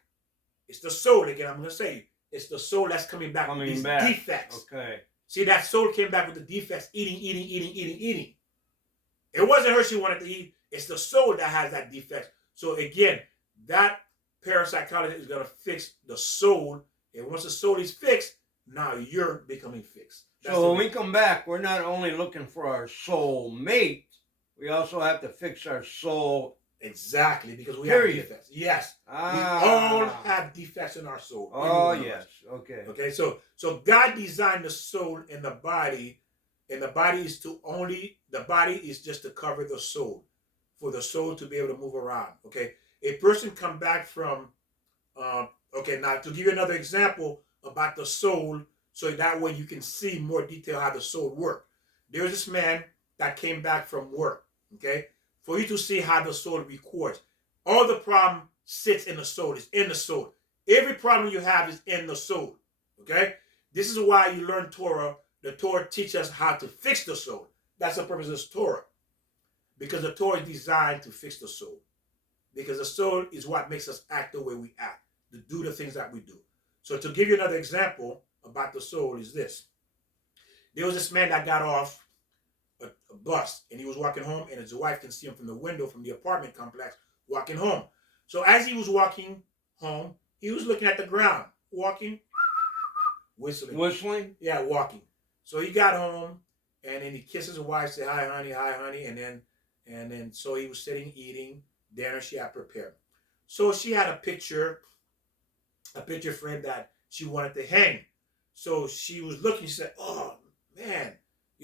It's the soul again. I'm gonna say it's the soul that's coming back with these defects. Okay. See, that soul came back with the defects, eating. It wasn't her she wanted to eat. It's the soul that has that defect. So again, that parapsychologist is going to fix the soul. And once the soul is fixed, now you're becoming fixed. So when we come back, we're not only looking for our soul mate, we also have to fix our soul. Exactly, because we have defects. Yes. We all have defects in our soul. Oh, yes. Okay. Okay, so God designed the soul in the body, and the body is just to cover the soul, for the soul to be able to move around. Okay. A person come back from, now to give you another example about the soul, so that way you can see more detail how the soul works. There's this man that came back from work, okay? For you to see how the soul records. All the problem sits in the soul, it's in the soul. Every problem you have is in the soul, okay? This is why you learn Torah. The Torah teaches us how to fix the soul. That's the purpose of the Torah. Because the Torah is designed to fix the soul. Because the soul is what makes us act the way we act, to do the things that we do. So to give you another example about the soul is this. There was this man that got off a bus, and he was walking home, and his wife can see him from the window from the apartment complex walking home. So as he was walking home. He was looking at the ground, walking, whistling. Whistling? Yeah, walking. So he got home, and then he kissed his wife, said, hi, honey, and then so he was sitting eating dinner she had prepared. So she had a picture frame that she wanted to hang. So she was looking, she said, oh, man.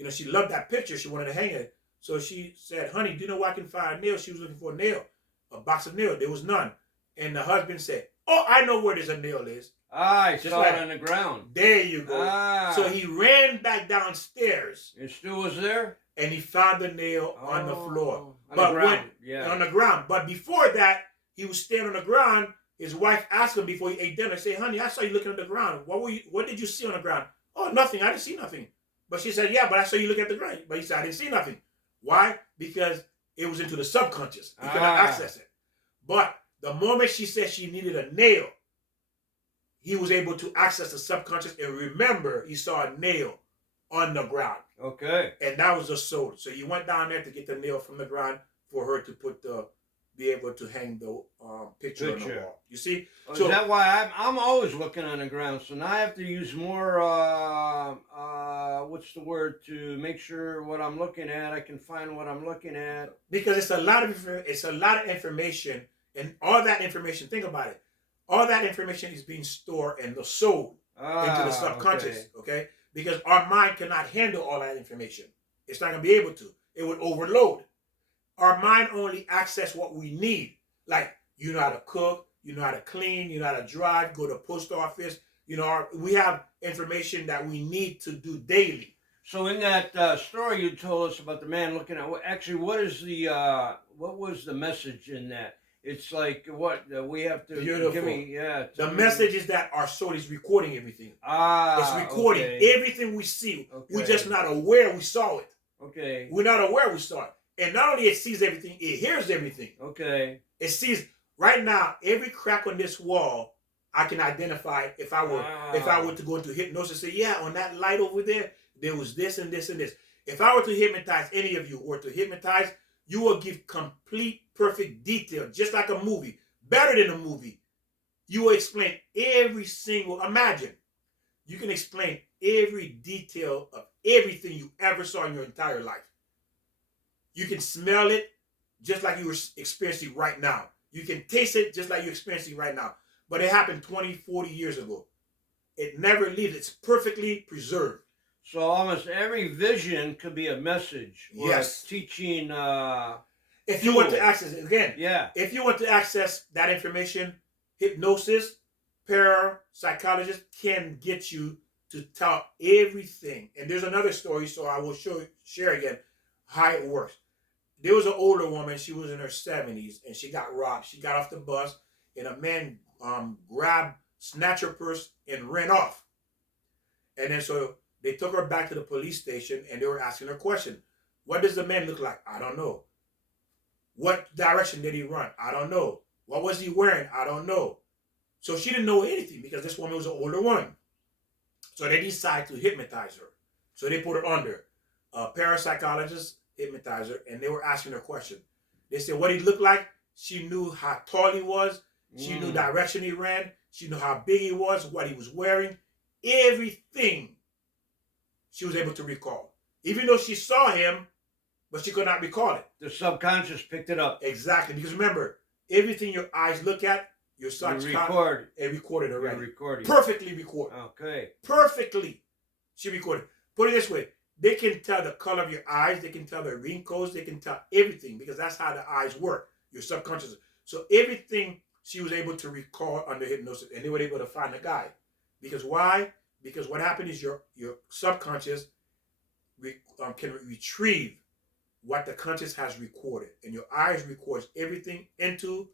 She loved that picture. She wanted to hang it. So she said, honey, do you know where I can find a nail? She was looking for a nail, a box of nails. There was none. And the husband said, oh, I know where there's a nail is. I saw it on the ground. There you go. So he ran back downstairs. It still was there? And he found the nail on the floor. On the ground. On the ground. But before that, he was standing on the ground. His wife asked him before he ate dinner, say, honey, I saw you looking at the ground. What did you see on the ground? Oh, nothing. I didn't see nothing. But she said, yeah, but I saw you looking at the ground. But he said, I didn't see nothing. Why? Because it was into the subconscious. He could not access it. But the moment she said she needed a nail, he was able to access the subconscious and remember he saw a nail on the ground. Okay. And that was the soul. So he went down there to get the nail from the ground for her to be able to hang the picture on the wall. You see? So is that why I'm always looking on the ground? So now I have to use more, what's the word, to make sure what I'm looking at, I can find what I'm looking at. Because it's a lot of information, and all that information, think about it, all that information is being stored in the soul, into the subconscious, okay? Because our mind cannot handle all that information. It's not going to be able to. It would overload. Our mind only access what we need. Like, you know how to cook, you know how to clean, you know how to drive, go to the post office. We have information that we need to do daily. So in that story you told us about the man looking at, actually, what was the message in that? It's like what we have to Beautiful. The message is that our soul is recording everything. It's recording everything we see. Okay. We're just not aware we saw it. Okay. We're not aware we saw it. And not only it sees everything, it hears everything. Okay. It sees right now every crack on this wall. I can identify if I were to go into hypnosis. Say, yeah, on that light over there was this and this and this. If I were to hypnotize any of you, or to hypnotize, you will give complete, perfect detail, just like a movie, better than a movie. You will explain every single. Imagine you can explain every detail of everything you ever saw in your entire life. You can smell it just like you were experiencing right now. You can taste it just like you're experiencing right now. But it happened 20, 40 years ago. It never leaves. It's perfectly preserved. So almost every vision could be a message. Yes. Teaching. If you want to access it, again. Yeah. If you want to access that information, hypnosis, parapsychologist can get you to tell everything. And there's another story, so I will share again how it works. There was an older woman. She was in her 70s, and she got robbed. She got off the bus, and a man snatched her purse, and ran off. And then so they took her back to the police station, and they were asking her a question. What does the man look like? I don't know. What direction did he run? I don't know. What was he wearing? I don't know. So she didn't know anything because this woman was an older woman. So they decided to hypnotize her. So they put her under. A parapsychologist hypnotized her, and they were asking her a question. They said what he looked like. She knew how tall he was. She knew direction he ran. She knew how big he was, what he was wearing. Everything she was able to recall. Even though she saw him, but she could not recall it. The subconscious picked it up. Exactly. Because remember, everything your eyes look at, your subconscious it recorded already. Perfectly recorded. Okay. Perfectly. She recorded. Put it this way. They can tell the color of your eyes. They can tell the wrinkles. They can tell everything because that's how the eyes work. Your subconscious. So everything she was able to recall under hypnosis, and they were able to find the guy. Because why? Because what happened is your subconscious can retrieve what the conscious has recorded, and your eyes records everything into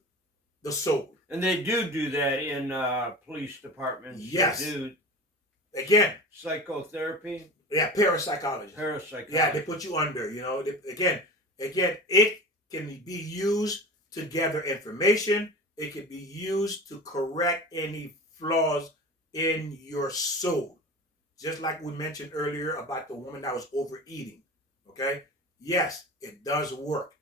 the soul. And they do that in police departments. Yes. They do. Again. Psychotherapy. Yeah, parapsychology. Yeah, they put you under. Again, it can be used to gather information. It can be used to correct any flaws in your soul. Just like we mentioned earlier about the woman that was overeating. Okay? Yes, it does work.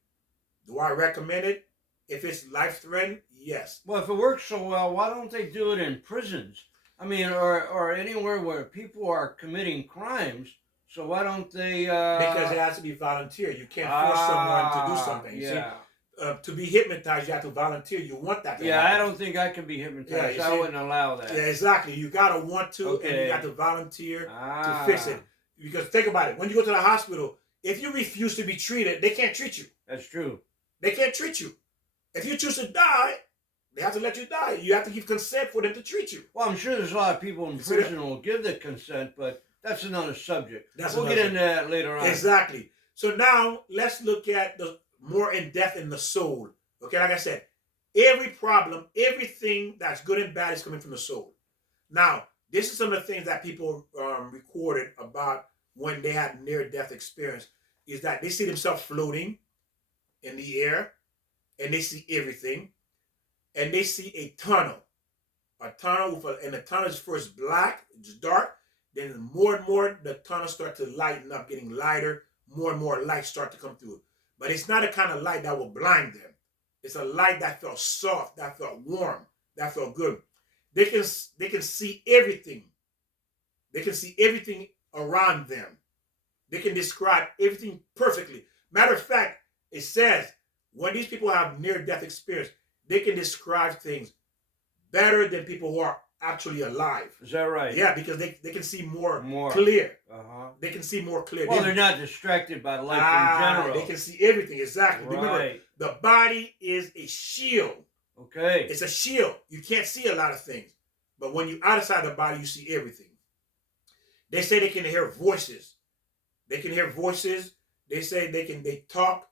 Do I recommend it? If it's life-threatening, yes. Well, if it works so well, why don't they do it in prisons? I mean, or anywhere where people are committing crimes. So why don't they? Because it has to be volunteer. You can't force someone to do something. You see, to be hypnotized, you have to volunteer. You want that to happen. I don't think I can be hypnotized. I wouldn't allow that. Yeah, exactly. You gotta want to, and you got to volunteer to fix it. Because think about it. When you go to the hospital, if you refuse to be treated, they can't treat you. That's true. They can't treat you. If you choose to die, they have to let you die. You have to give consent for them to treat you. Well, I'm sure there's a lot of people in prison who will give the consent, but that's another subject. We'll get into that later on. Exactly. So now let's look at the more in depth in the soul. Okay, like I said, every problem, everything that's good and bad is coming from the soul. Now, this is some of the things that people recorded about when they had near-death experience, is that they see themselves floating in the air, and they see everything, and they see a tunnel and the tunnel is first black, it's dark, then more and more the tunnel starts to lighten up, getting lighter, more and more light start to come through. But it's not a kind of light that will blind them. It's a light that felt soft, that felt warm, that felt good. They can see everything. They can see everything around them. They can describe everything perfectly. Matter of fact, it says when these people have near-death experience, they can describe things better than people who are actually alive. Is that right? Yeah, because they can see more clear. They can see more clear. Well, they're not distracted by life in general. They can see everything, exactly. Right. Remember, the body is a shield. Okay. It's a shield. You can't see a lot of things. But when you're outside the body, you see everything. They say they can hear voices. They can hear voices. They say they talk.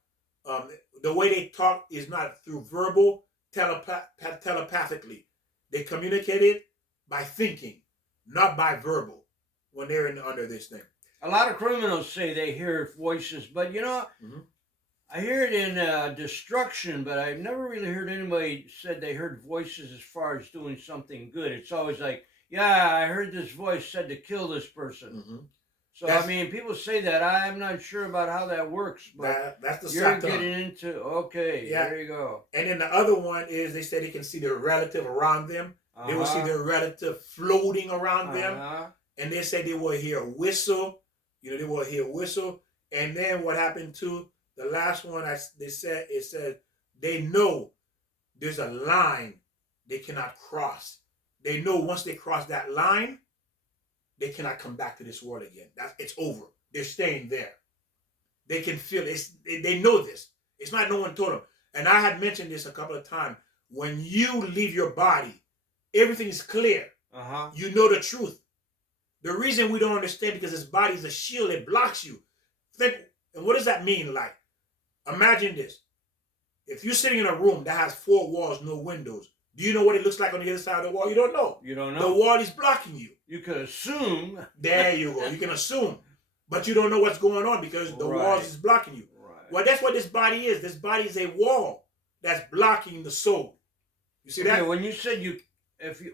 The way they talk is not through verbal, telepathically. They communicate it by thinking, not by verbal, when they're under this thing. A lot of criminals say they hear voices, but you know, I hear it in destruction, but I've never really heard anybody said they heard voices as far as doing something good. It's always like, yeah, I heard this voice said to kill this person. So, I mean, people say that. I'm not sure about how that works, but that's the you're getting into, there you go. And then the other one is they say they can see their relative around them. They will see their relative floating around them. And they say they will hear a whistle. You know, they will hear a whistle. And then what happened to the last one, they said they know there's a line they cannot cross. They know once they cross that line, they cannot come back to this world again. It's over. They're staying there. They can feel it. They know this. It's not no one told them. And I had mentioned this a couple of times. When you leave your body, everything is clear. You know the truth. The reason we don't understand because this body is a shield. It blocks you. And what does that mean? Like, imagine this. If you're sitting in a room that has 4 walls, no windows, do you know what it looks like on the other side of the wall? You don't know. You don't know. The wall is blocking you. You could assume. There you go. You can assume. But you don't know what's going on because the walls is blocking you. Well, that's what this body is. This body is a wall that's blocking the soul. You see that? When you said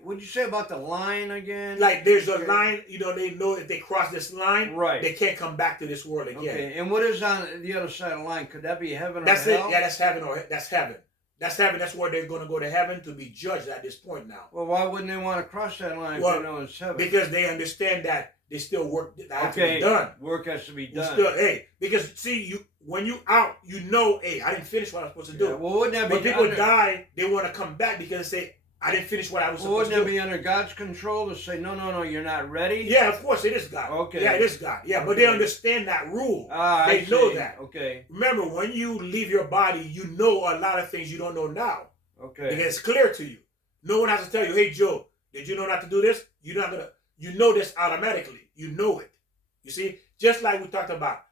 what'd you say about the line again? Like there's a line, you know, they know if they cross this line, they can't come back to this world again. Okay, and what is on the other side of the line? Could that be heaven or hell? That's it. Yeah, that's heaven that's heaven. That's heaven. That's where they're going to go to heaven to be judged at this point now. Well, why wouldn't they want to cross that line if they know it's heaven? Because they understand that they still work that has to be done. Work has to be done. Because see, when you out, you know, I didn't finish what I was supposed to do. Well, wouldn't that be? When people die, they want to come back because they say, I didn't finish what I was supposed to do. Wouldn't that be under God's control to say, no, you're not ready? Yeah, of course, it is God. Okay. Yeah, it is God. Yeah, but they understand that rule. They know that. Okay. Remember, when you leave your body, you know a lot of things you don't know now. Okay. Because it's clear to you. No one has to tell you, hey, Joe, did you know not to do this? You're not going to. You know this automatically. You know it. You see? Just like we talked about.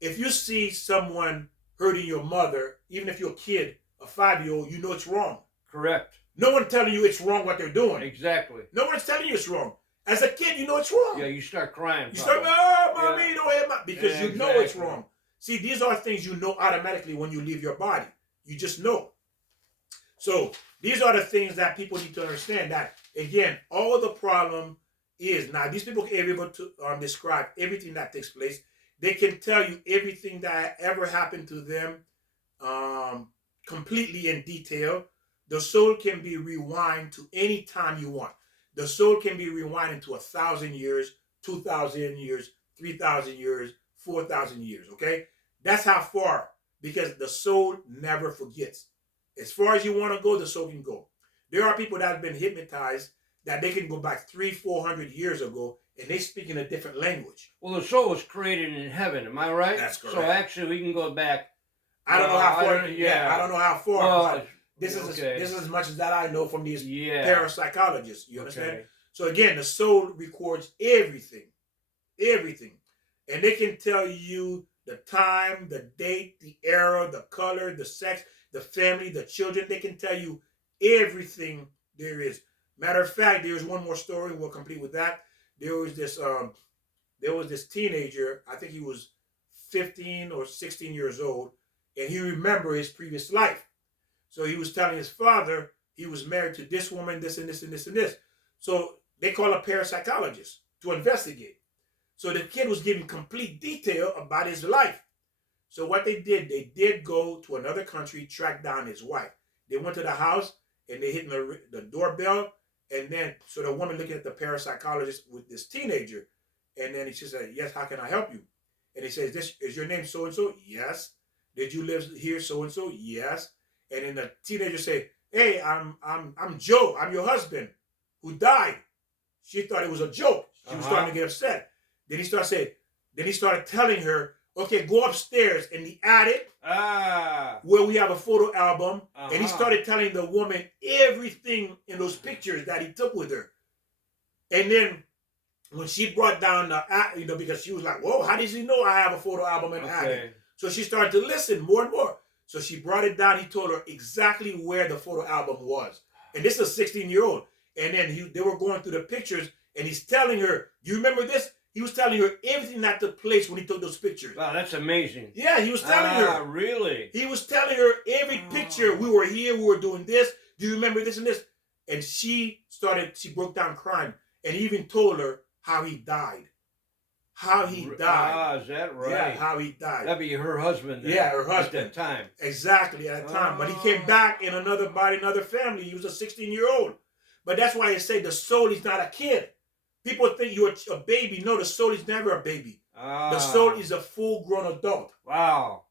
If you see someone hurting your mother, even if you're a kid, a 5-year-old, you know it's wrong. Correct. No one's telling you it's wrong what they're doing. Exactly. No one's telling you it's wrong. As a kid, you know it's wrong. Yeah, you start crying. You start, mommy, don't hit my... Because you know it's wrong. See, these are things you know automatically when you leave your body. You just know. So, these are the things that people need to understand that, again, all the problem is, now these people are able to describe everything that takes place. They can tell you everything that ever happened to them completely in detail. The soul can be rewind to any time you want. The soul can be rewinded to 1,000 years, 2,000 years, 3,000 years, 4,000 years. Okay, that's how far, because the soul never forgets. As far as you want to go, the soul can go. There are people that have been hypnotized that they can go back 300-400 years ago and they speak in a different language. Well, the soul was created in heaven. Am I right? That's correct. So actually, we can go back. I don't know how far. I don't know how far. Well, this is as much as that I know from these parapsychologists. You understand? Okay. So again, the soul records everything, and they can tell you the time, the date, the era, the color, the sex, the family, the children. They can tell you everything there is. Matter of fact, there's one more story. We'll complete with that. There was this teenager. I think he was 15 or 16 years old, and he remembered his previous life. So he was telling his father he was married to this woman, this and this and this and this. So they call a parapsychologist to investigate. So the kid was giving complete detail about his life. So what they did go to another country, track down his wife. They went to the house and they hit the doorbell. And then, so the woman looking at the parapsychologist with this teenager. And then she said, yes, how can I help you? And he says, this is your name so-and-so? Yes. Did you live here so-and-so? Yes. And then the teenager say, hey, I'm Joe. I'm your husband who died. She thought it was a joke. She was starting to get upset. Then he started telling her, okay, go upstairs in the attic where we have a photo album. And he started telling the woman everything in those pictures that he took with her. And then when she brought down the, because she was like, whoa, how does he know I have a photo album in the attic? So she started to listen more and more. So she brought it down. He told her exactly where the photo album was. And this is a 16-year-old. And then they were going through the pictures and he's telling her, do you remember this? He was telling her everything that took place when he took those pictures. Wow, that's amazing. Yeah, he was telling her. Really? He was telling her every picture. We were here, we were doing this. Do you remember this and this? And she broke down crying. And he even told her how he died. How he died. Is that right? Yeah, how he died. That'd be her husband then. Yeah, her husband. At that time. Exactly, at that time. But he came back in another body, another family. He was a 16-year-old. But that's why I say the soul is not a kid. People think you're a baby. No, the soul is never a baby. The soul is a full-grown adult. Wow.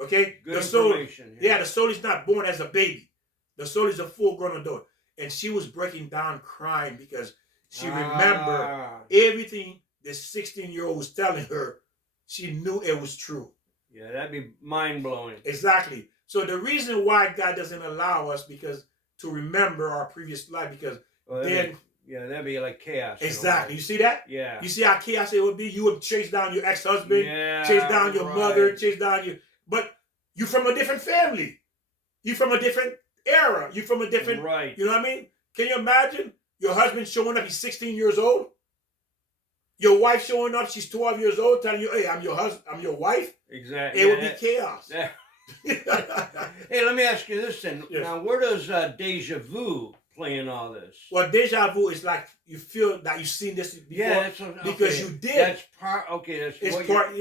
Okay? Good information. Yeah, the soul is not born as a baby. The soul is a full-grown adult. And she was breaking down crying because she remembered everything this 16-year-old was telling her. She knew it was true. Yeah, that'd be mind-blowing. Exactly. So the reason why God doesn't allow us to remember our previous life, because then... Yeah, that'd be like chaos. Exactly. You see that? Yeah. You see how chaos it would be? You would chase down your ex-husband, chase down your mother, chase down you. But you're from a different family. You're from a different era. You're from a different... Right. You know what I mean? Can you imagine your husband showing up? He's 16 years old. Your wife showing up. She's 12 years old telling you, hey, I'm your husband. I'm your wife. Exactly. It would be chaos. Yeah. Hey, let me ask you this then. Yes. Now, where does deja vu play in all this? Well, deja vu is like you feel that you've seen this before. Yeah, that's because you did. That's part. Okay, that's it's part.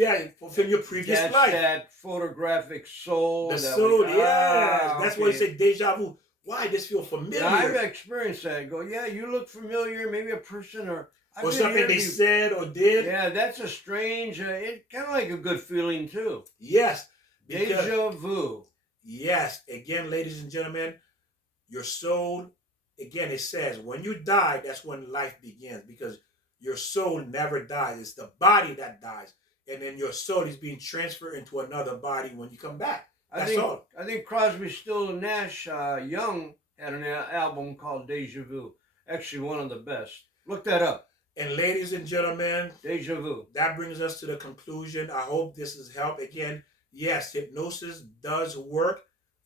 From your previous life. That photographic soul. The soul. That's why you say deja vu. Why this feel familiar? Now, I've experienced that. I go, yeah, you look familiar. Maybe a person or something they said or did. Yeah, that's a strange. It's kind of like a good feeling too. Yes. Deja vu. Yes. Again, ladies and gentlemen, your soul, again, it says when you die, that's when life begins, because your soul never dies. It's the body that dies. And then your soul is being transferred into another body when you come back. That's all. I think Crosby, Stills, and Nash Young had an album called Deja Vu. Actually, one of the best. Look that up. And ladies and gentlemen, Deja Vu. That brings us to the conclusion. I hope this has helped. Again, yes, hypnosis does work.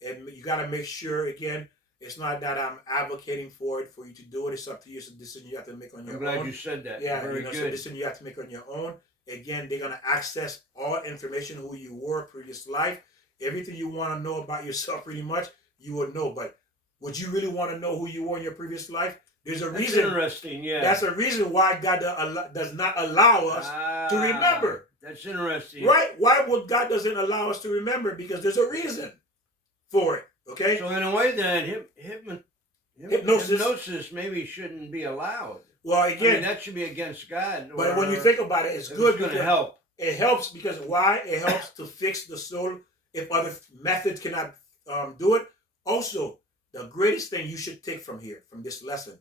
And you got to make sure, again, it's not that I'm advocating for you to do it. It's up to you. It's a decision you have to make on your own. I'm glad you said that. Yeah, very good. It's a decision you have to make on your own. Again, they're going to access all information, who you were, previous life. Everything you want to know about yourself, pretty much, you will know. But would you really want to know who you were in your previous life? There's a reason. That's interesting, yeah. That's a reason why God does not allow us to remember. That's interesting. Right? Why would God doesn't allow us to remember? Because there's a reason for it. Okay? So in a way then, hypnosis maybe shouldn't be allowed. Well, again, I mean, that should be against God. But when you think about it, it's good. It's going to help. It helps because why? It helps to fix the soul if other methods cannot do it. Also, the greatest thing you should take from here, from this lesson,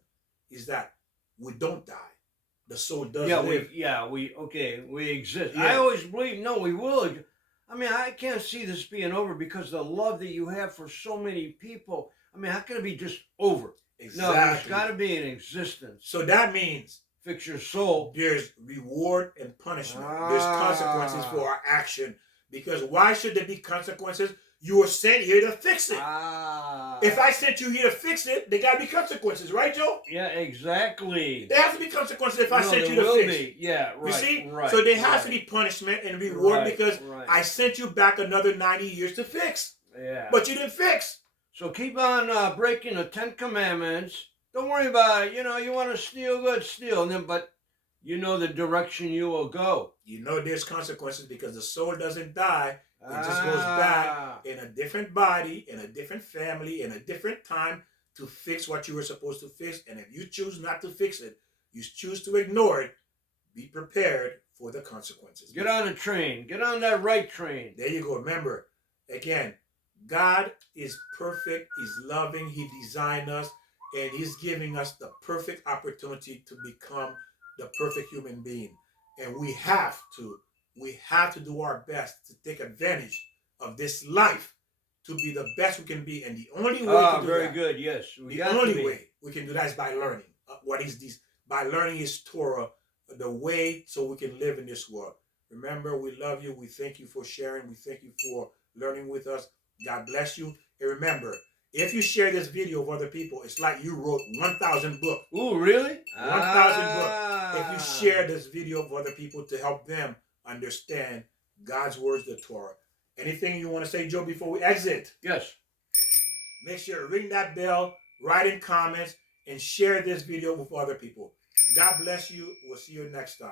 is that we don't die. The soul does live. We exist. Yeah. I always believe, no, we will. I mean, I can't see this being over because the love that you have for so many people. I mean, how can it be just over? Exactly. No, there's got to be an existence. So that means fix your soul. There's reward and punishment. There's consequences for our action. Because why should there be consequences? You were sent here to fix it. If I sent you here to fix it, there got to be consequences, right, Joe? Yeah, exactly. There has to be consequences if I sent you to fix it. Yeah, right. You see? Right, so there has to be punishment and reward because I sent you back another 90 years to fix. Yeah. But you didn't fix. So keep on breaking the 10 Commandments. Don't worry about it. You know, you want to steal, good, steal. But you know the direction you will go. You know there's consequences because the soul doesn't die. It just goes back in a different body, in a different family, in a different time to fix what you were supposed to fix. And if you choose not to fix it, you choose to ignore it, be prepared for the consequences. Get on the train. Get on that right train. There you go. Remember, again, God is perfect. He's loving. He designed us. And he's giving us the perfect opportunity to become the perfect human being. And we have to do our best to take advantage of this life to be the best we can be. And the only way to do very that, good, yes. The only way we can do that is by learning by learning his Torah, the way so we can live in this world. Remember, we love you. We thank you for sharing. We thank you for learning with us. God bless you. And remember, if you share this video with other people, it's like you wrote 1,000 books. Ooh, really? 1,000 books. If you share this video with other people to help them understand God's words, the Torah. Anything you want to say, Joe, before we exit? Yes. Make sure to ring that bell, write in comments, and share this video with other people. God bless you. We'll see you next time.